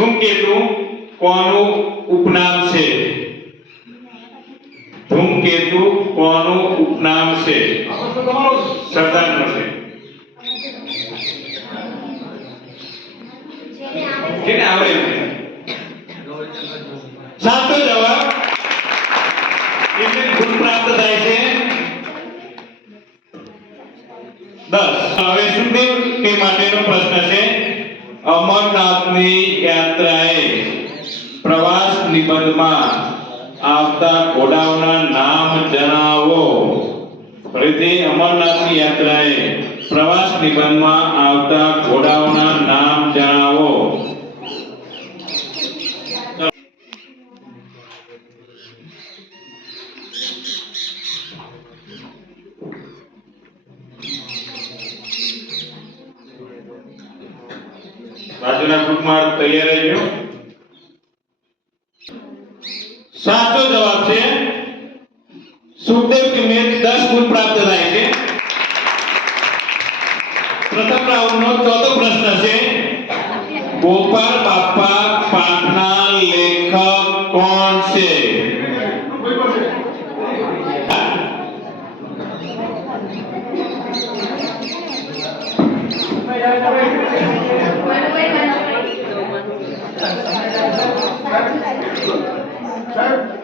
ધૂમકેતુ કોનું ઉપનામ છે? ધૂમકેતુ કોનું ઉપનામ છે? સરદારનું છે. જેને આવડે છે. સાચો જવાબ. એટલે ગુણ પ્રાપ્ત થાય છે 10. હવે સુખદેવ તે માટેનો પ્રશ્ન છે. અમરનાથની યાત્રાએ પ્રવાસ નિબંધમાં આવતા ઘોડાઓના નામ જણાવો. ફરીથી અમરનાથની યાત્રાએ પ્રવાસ નિબંધમાં આવતા ઘોડાઓના નામ જણાવો. બાજુના ગ્રુપમાં તૈયાર રહેજો. સાચો જવાબ છે. સુખદેવ ટીમને 10 ગુણ પ્રાપ્ત થાય છે. પ્રથમ રાઉન્ડનો ચોથો પ્રશ્ન છે. ગોપાલ બાપા પાઠના લેખક કોણ છે? Sir